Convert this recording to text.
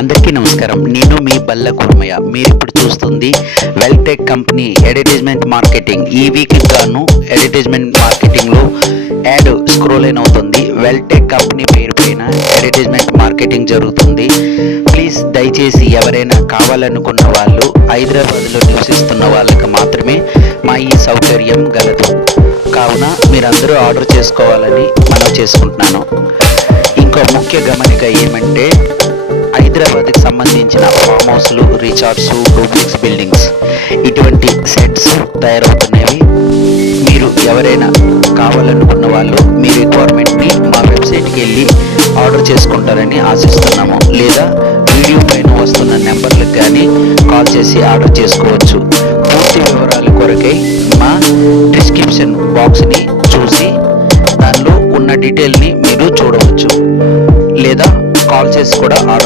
అందరికీ నమస్కారం. నేను మీ బల్ల కుర్మయ్య. మీరు ఇప్పుడు చూస్తుంది వెల్టెక్ కంపెనీ అడ్వర్టైజ్మెంట్ మార్కెటింగ్. ఈ వీక్ గాను అడ్వర్టైజ్మెంట్ మార్కెటింగ్లో యాడ్ స్క్రోల్ ఇన్ అవుతుంది. వెల్టెక్ కంపెనీ పేరు పైన అడ్వర్టైజ్మెంట్ మార్కెటింగ్ జరుగుతుంది. ప్లీజ్ దయచేసి ఎవరైనా కావాలనుకున్న వాళ్ళు హైదరాబాద్లో నివసిస్తున్న వాళ్ళకి మాత్రమే మా ఈ సౌకర్యం గలదు. కావున మీరందరూ ఆర్డర్ చేసుకోవాలని మనం చేసుకుంటున్నాను. ఇంకో ముఖ్య గమనిక ఏమంటే, హైదరాబాద్కి సంబంధించిన ఫామ్ హౌస్లు, రిసార్ట్స్, డూప్లెక్స్ బిల్డింగ్స్ ఇటువంటి సెట్స్ తయారవుతున్నవి. మీరు ఎవరైనా కావాలనుకున్న వాళ్ళు మీ రిక్వైర్మెంట్ని మా వెబ్సైట్కి వెళ్ళి ఆర్డర్ చేసుకుంటారని ఆశిస్తున్నాము. లేదా వీడియో పైన వస్తున్న నెంబర్లకు కానీ కాల్ చేసి ఆర్డర్ చేసుకోవచ్చు. పూర్తి వివరాల కొరకై మా డిస్క్రిప్షన్ బాక్స్ని చూసి దానిలో ఉన్న డీటెయిల్ని మీరు చూడవచ్చు. లేదా కాల్ చేసి కూడా ఆర్డర్